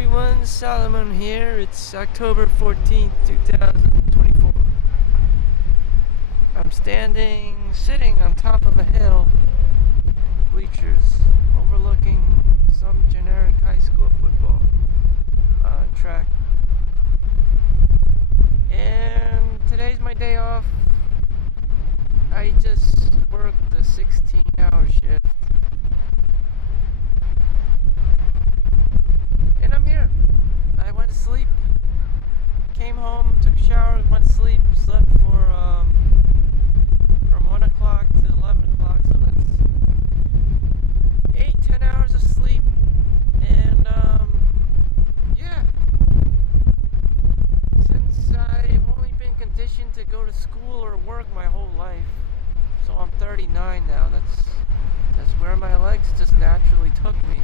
everyone, Solomon here. It's October 14th, 2024. I'm sitting on top of a hill, bleachers, overlooking some generic high school football track. And today's my day off. I just worked a 16-hour shift. And I'm here. I went to sleep, came home, took a shower, went to sleep, slept for from 1 o'clock to 11 o'clock, so that's 8-10 hours of sleep. And yeah, since I've only been conditioned to go to school or work my whole life, so I'm 39 now, that's where my legs just naturally took me.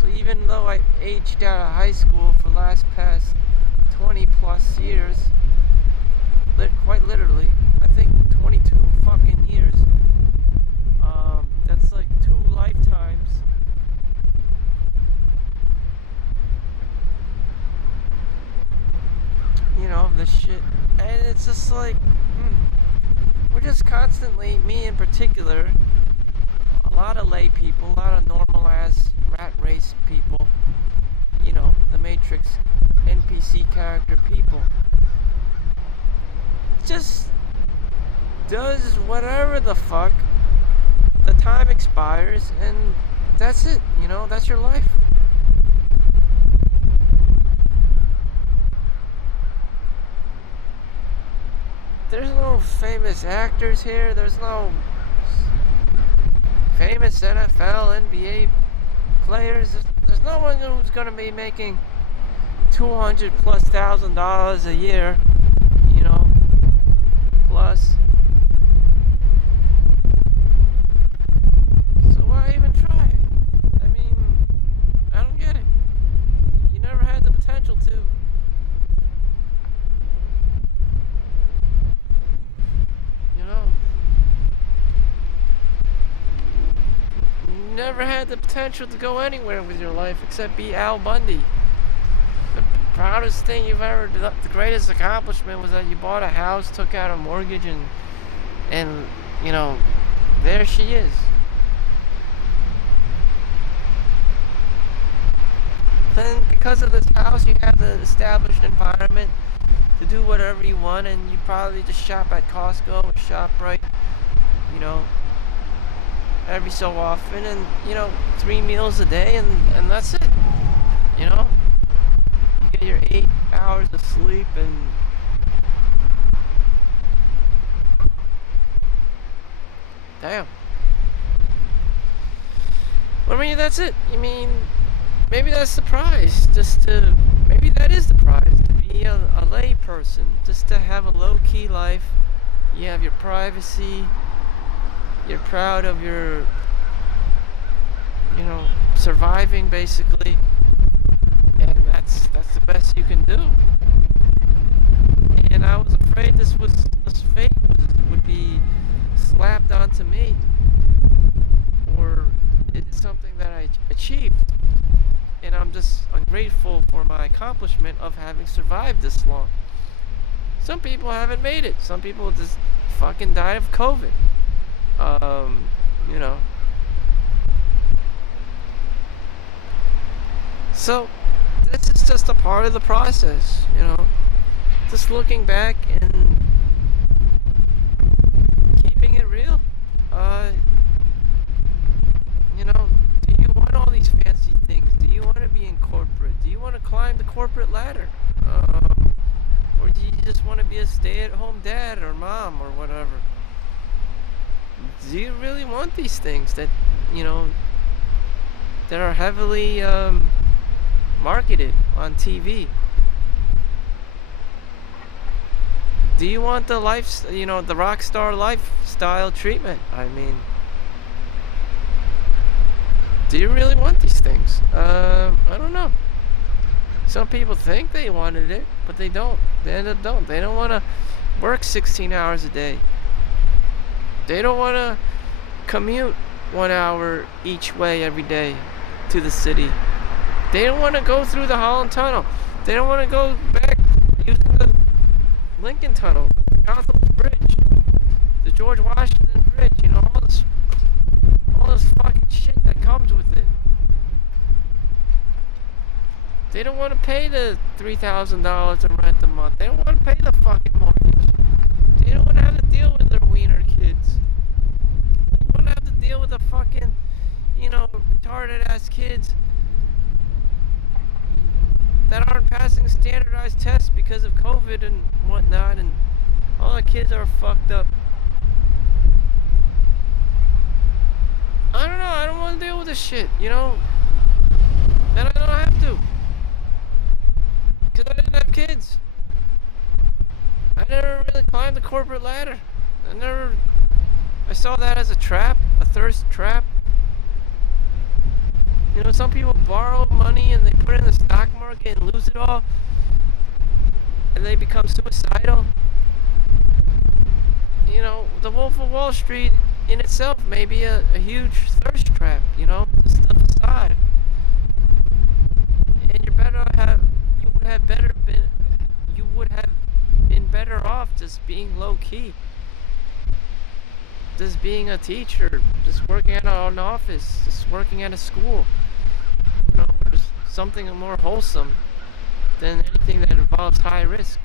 So even though I aged out of high school for the past 20 plus years, quite literally, I think 22 fucking years, that's like 2 lifetimes. You know, the shit. And it's just like, we're just constantly, me in particular, a lot of lay people, a lot of normal ass rat race people, you know, the Matrix NPC character people, just does whatever the fuck. The time expires and that's it, you know, that's your life. There's no famous actors here, there's no famous NFL, NBA players. There's no one who's going to be making $200,000+ a year, you know, plus. So why even try? I mean, I don't get it. You never had the potential to. You know, never had the potential to go anywhere with your life except be Al Bundy. The proudest thing you've ever done, the greatest accomplishment was that you bought a house, took out a mortgage, and you know, there she is. Then because of this house, you have the established environment to do whatever you want, and you probably just shop at Costco or ShopRite, you know, every so often, and you know, 3 meals a day, and that's it. You know, you get your 8 hours of sleep, and damn. Well, I mean, that's it. I mean, maybe that's the prize. Maybe that is the prize, to be a lay person, just to have a low-key life. You have your privacy. You're proud of your, you know, surviving basically, and that's the best you can do. And I was afraid this fate would be slapped onto me, or it's something that I achieved, and I'm just ungrateful for my accomplishment of having survived this long. Some people haven't made it. Some people just fucking died of COVID. You know. So, this is just a part of the process, you know. Just looking back and keeping it real. You know, do you want all these fancy things? Do you want to be in corporate? Do you want to climb the corporate ladder? Or do you just want to be a stay-at-home dad or mom or whatever? Do you really want these things that, you know, that are heavily marketed on TV? Do you want the the rock star lifestyle treatment? I mean, do you really want these things? I don't know. Some people think they wanted it, but they don't. They end up don't. They don't want to work 16 hours a day. They don't want to commute 1 hour each way every day to the city. They don't want to go through the Holland Tunnel. They don't want to go back using the Lincoln Tunnel, Gotham's Bridge, the George Washington Bridge, all this fucking shit that comes with it. They don't want to pay the $3,000 in rent a month. They don't want to pay the fucking mortgage. They don't want to have to deal with their wiener kids. They don't want to have to deal with the fucking, retarded ass kids that aren't passing standardized tests because of COVID and whatnot, and all the kids are fucked up. I don't know, I don't want to deal with this shit, and I don't have to. Because I didn't have kids. I never really climbed the corporate ladder. I saw that as a trap, a thirst trap. Some people borrow money and they put it in the stock market and lose it all. And they become suicidal. The Wolf of Wall Street in itself may be a huge thirst trap, stuff aside. And you would have been better off just being low key. Just being a teacher, just working at an office, just working at a school. Just something more wholesome than anything that involves high risk.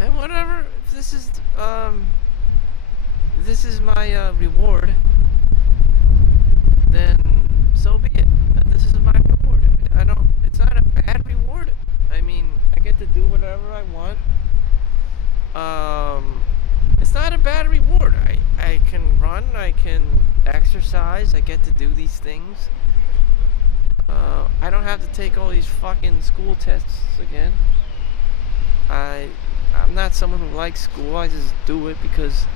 And whatever, if this is my reward, then so be it. This is my reward. It's not a bad reward. I mean, I get to do whatever I want. It's not a bad reward. I can run, I can exercise, I get to do these things. I don't have to take all these fucking school tests again. I'm not someone who likes school. I just do it because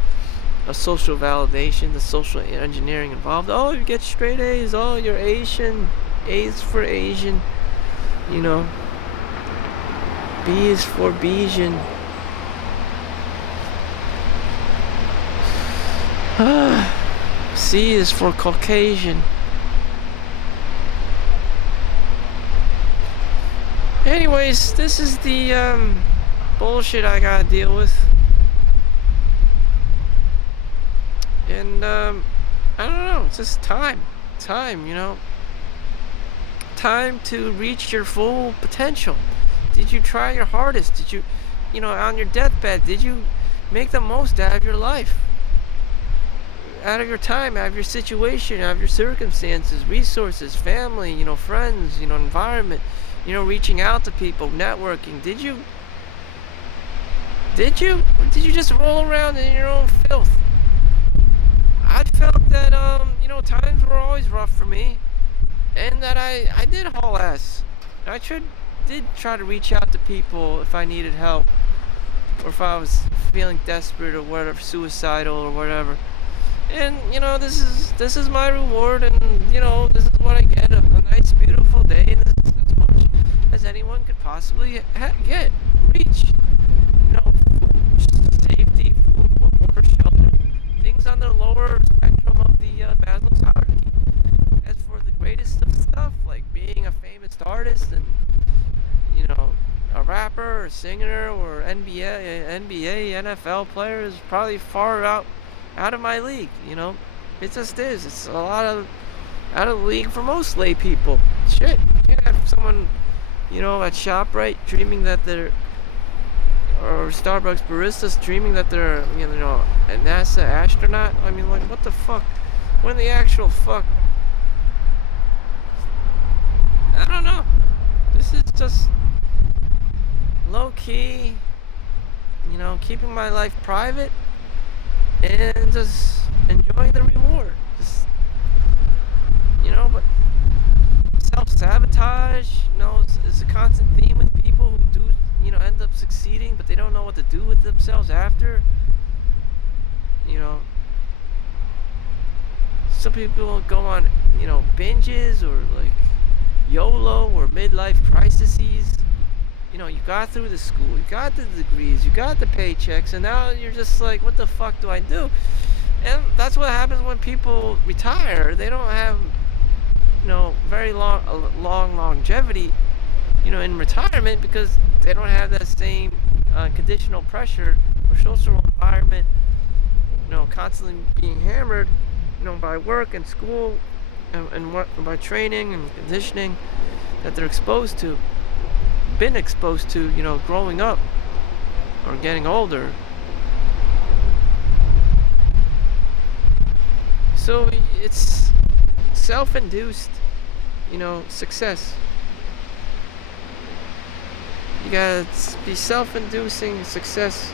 of social validation, the social engineering involved. Oh, you get straight A's. Oh, you're Asian. A's for Asian. B is for Bayesian. C is for Caucasian. Anyways, this is the bullshit I gotta deal with. And I don't know, it's just time, time to reach your full potential. Did you try your hardest? Did you, on your deathbed, did you make the most out of your life? Out of your time, out of your situation, out of your circumstances, resources, family, friends, environment, reaching out to people, networking. Did you? Or did you just roll around in your own filth? I felt that, times were always rough for me, and that I did haul ass. I did try to reach out to people if I needed help, or if I was feeling desperate or whatever, suicidal or whatever. And this is my reward, and this is what I get: a nice, beautiful day. And this is as much as anyone could possibly reach. Food, safety, food, water, shelter, things on the lower spectrum of the Maslow's hierarchy. As for the greatest of stuff, like being a famous artist and a rapper or singer or NBA, NFL player, is probably far out of my league. It just is. It's a lot out of the league for most lay people. Shit, you can't have someone at ShopRite dreaming that they're, or Starbucks baristas dreaming that they're a NASA astronaut. I mean, like, what the fuck? When the actual fuck? I don't know. This is just low key, keeping my life private and just enjoying the reward. Just, but self-sabotage, is a constant theme with people who do, end up succeeding, but they don't know what to do with themselves after. Some people go on, binges or like YOLO or midlife crises. You got through the school, you got the degrees, you got the paychecks, and now you're just like, what the fuck do I do? And that's what happens when people retire. They don't have, very long longevity, in retirement because they don't have that same conditional pressure or social environment, constantly being hammered, by work and school and by training and conditioning that they're been exposed to, growing up or getting older. So it's self-induced, success. You gotta be self-inducing success.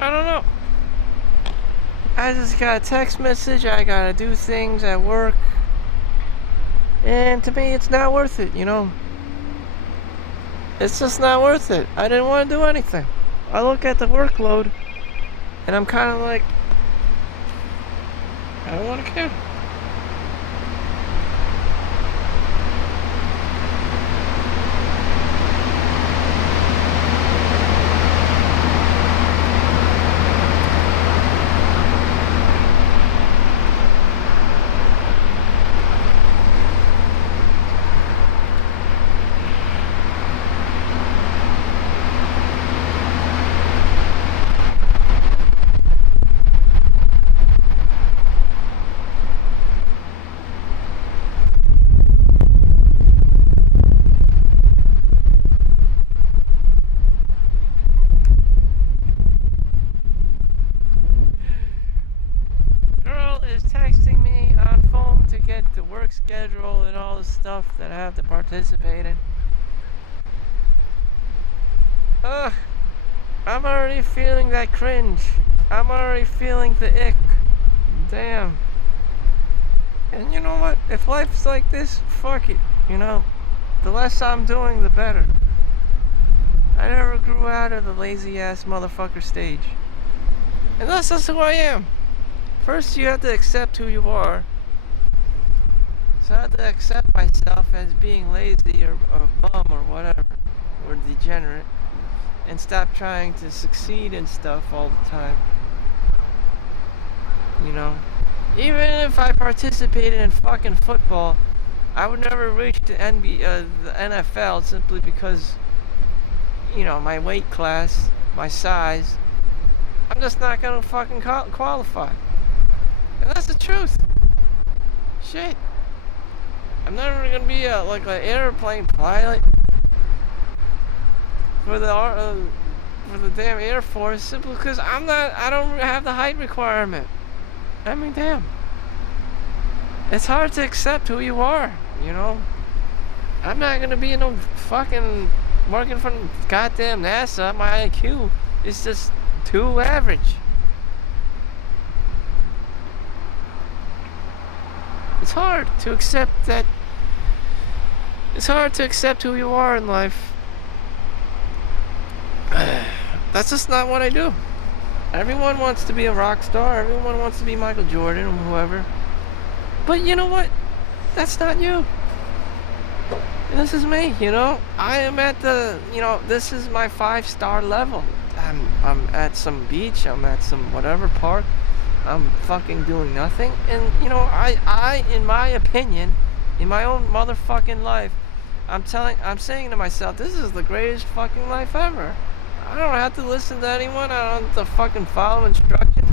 I don't know. I just got a text message. I gotta do things at work. And to me, it's not worth it, It's just not worth it. I didn't want to do anything. I look at the workload, and I'm kind of like, I don't want to care. Girl is texting me on phone to get the work schedule and all the stuff that I have to participate in. Ugh, I'm already feeling that cringe. I'm already feeling the ick. Damn. And you know what? If life's like this, fuck it. The less I'm doing, the better. I never grew out of the lazy ass motherfucker stage. And that's just who I am. First, you have to accept who you are. So I have to accept myself as being lazy or bum or whatever, or degenerate, and stop trying to succeed in stuff all the time. Even if I participated in fucking football, I would never reach the NFL simply because, my weight class, my size. I'm just not gonna fucking qualify. And that's the truth. Shit. I'm never gonna be like an airplane pilot for the damn Air Force simply because I don't have the height requirement. I mean, damn. It's hard to accept who you are, I'm not gonna be no fucking working for goddamn NASA. My IQ is just too average. It's hard to accept that. It's hard to accept who you are in life. That's just not what I do. Everyone wants to be a rock star. Everyone wants to be Michael Jordan or whoever. But you know what? That's not you. This is me, you know? I am at the, this is my 5-star level. I'm at some beach, I'm at some whatever park. I'm fucking doing nothing. And, in my opinion, in my own motherfucking life, I'm saying to myself, this is the greatest fucking life ever. I don't have to listen to anyone. I don't have to fucking follow instructions.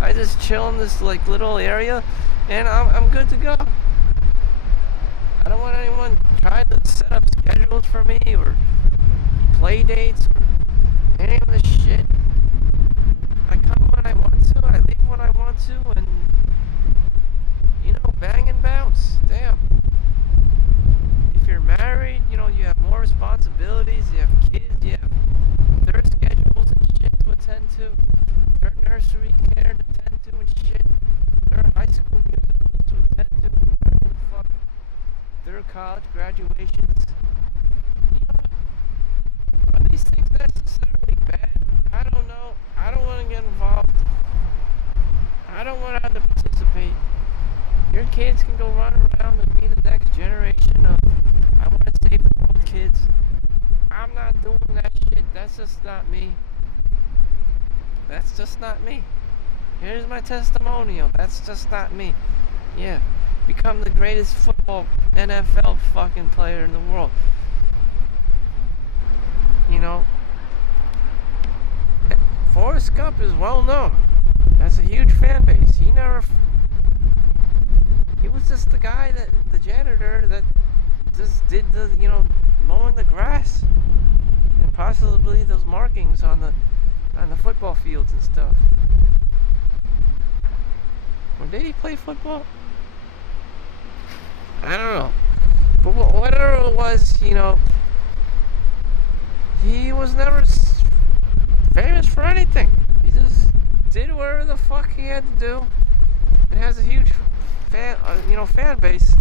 I just chill in this like little area, and I'm good to go. I don't want anyone trying to set up schedules for me or play dates or any of this shit. I come when I want to, I leave when I want to, and bang and bounce. Damn. If you're married, you have more responsibilities, you have kids, you have their schedules and shit to attend to, their nursery care to attend to and shit, their high school musicals to attend to, whatever the fuck, their college graduations. You know what? Are these things necessarily bad? I don't know. I don't want to get involved. I don't want to have to participate. Your kids can go run around and be the next generation of I want to save the world kids. I'm not doing that shit. That's just not me. That's just not me. Here's my testimonial. That's just not me. Yeah. Become the greatest football NFL fucking player in the world. Forrest Gump is well known. That's a huge fan base. He was just the guy the janitor that just did the, mowing the grass and possibly those markings on the football fields and stuff. Or did he play football? I don't know. But whatever it was, he was never famous for anything. He just did whatever the fuck he had to do. And has a huge fan base.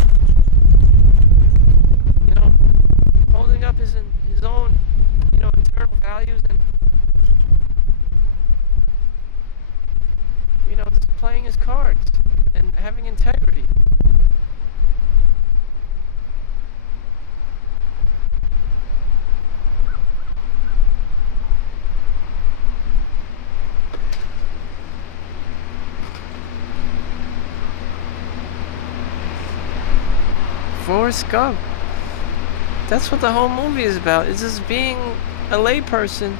Holding up his own, internal values and, just playing his cards and having integrity. Forrest Gump. That's what the whole movie is about. It's just being a layperson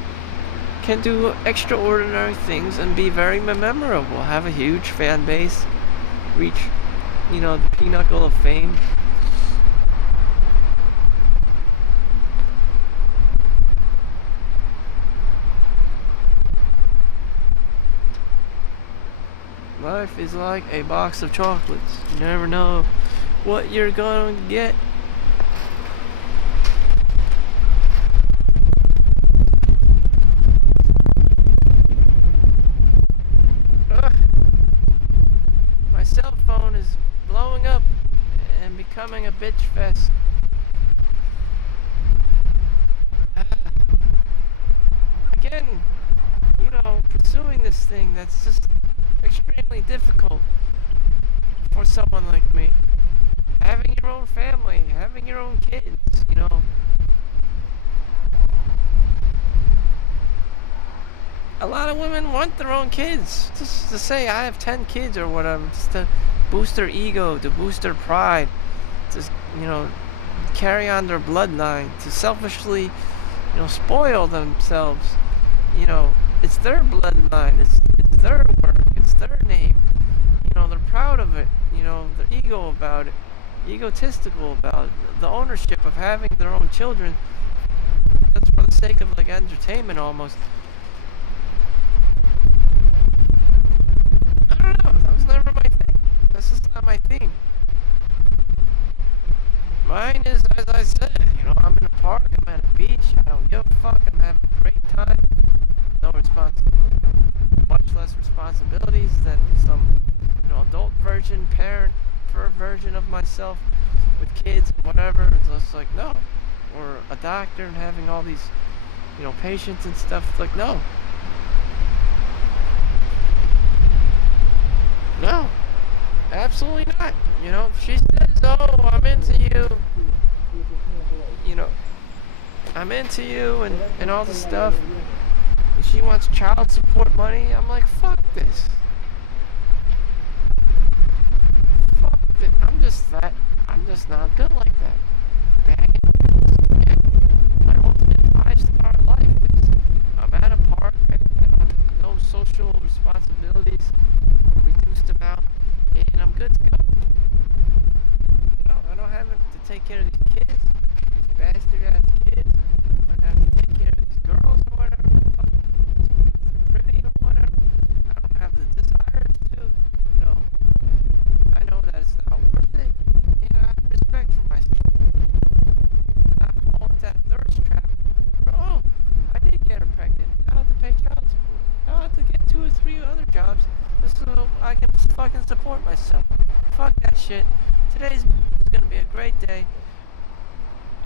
can do extraordinary things and be very memorable. Have a huge fan base. Reach, the pinnacle of fame. Life is like a box of chocolates. You never know what you're going to get. My cell phone is blowing up and becoming a bitch fest. Again, pursuing this thing that's just extremely difficult for someone like me. Having your own family, having your own kids, A lot of women want their own kids. Just to say, I have 10 kids or whatever. Just to boost their ego, to boost their pride. Just, carry on their bloodline. To selfishly, spoil themselves. It's their bloodline. It's their work. It's their name. They're proud of it. They're egotistical about it. The ownership of having their own children. That's for the sake of entertainment almost. I don't know. That was never my thing. That's just not my theme. Mine is, as I said, I'm in a park. I'm at a beach. I don't give a fuck. I'm having a great time. No responsibility. Much less responsibilities than some, adult version, parent version of myself with kids and whatever. It's just like, no. Or a doctor and having all these, patients and stuff. It's like, no. No, absolutely not. You know, if she says, "Oh, I'm into you," you know, I'm into you and all this stuff, and she wants child support money, I'm like, fuck this. Fuck this. I'm just not good like that. Banging, yeah, my ultimate 5-star life is I'm at a park, I don't have no social responsibilities, reduced amount, and I'm good to go. You know, I don't have to take care of these kids, these bastard ass kids. I don't have to take care of these girls or whatever. Pretty or whatever. I don't have the desires to. You know, I know that it's not worth it, and I have respect for myself. And I fall into that thirst trap. Oh, I did get her pregnant. Now I have to pay child support. Now I have to get 2 or 3 other jobs just so I can fucking support myself. Fuck that shit. Today's gonna be a great day.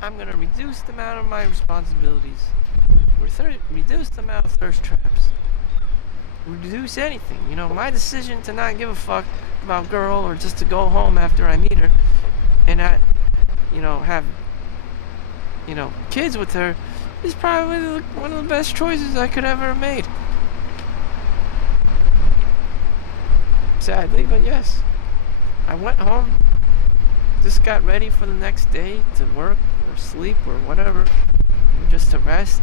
I'm gonna reduce the amount of my responsibilities. Reduce the amount of thirst traps. Reduce anything. You know, my decision to not give a fuck about girl or just to go home after I meet her and not, you know, have, you know, kids with her is probably one of the best choices I could ever have made. Sadly, but yes. I went home, just got ready for the next day to work or sleep or whatever, or just to rest,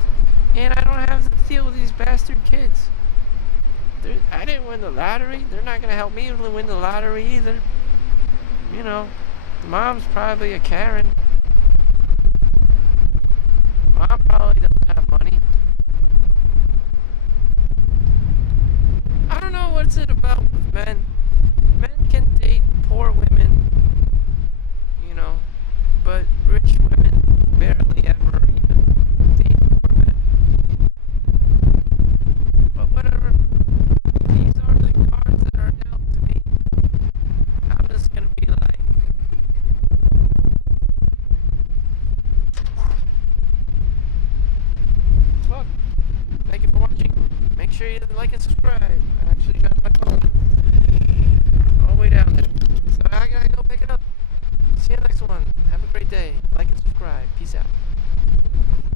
and I don't have to deal with these bastard kids. I didn't win the lottery. They're not gonna help me win the lottery either. You know, mom's probably a Karen. Mom probably doesn't have money. I don't know what's it about with men. Men can date poor women, you know, but rich women barely ever even date poor men. But whatever. These are the cards that are dealt to me. I'm just gonna be like, look, thank you for watching. Make sure you like and subscribe. I actually got my phone all the way down there. So I gotta go pick it up. See you next one. Have a great day. Like and subscribe. Peace out.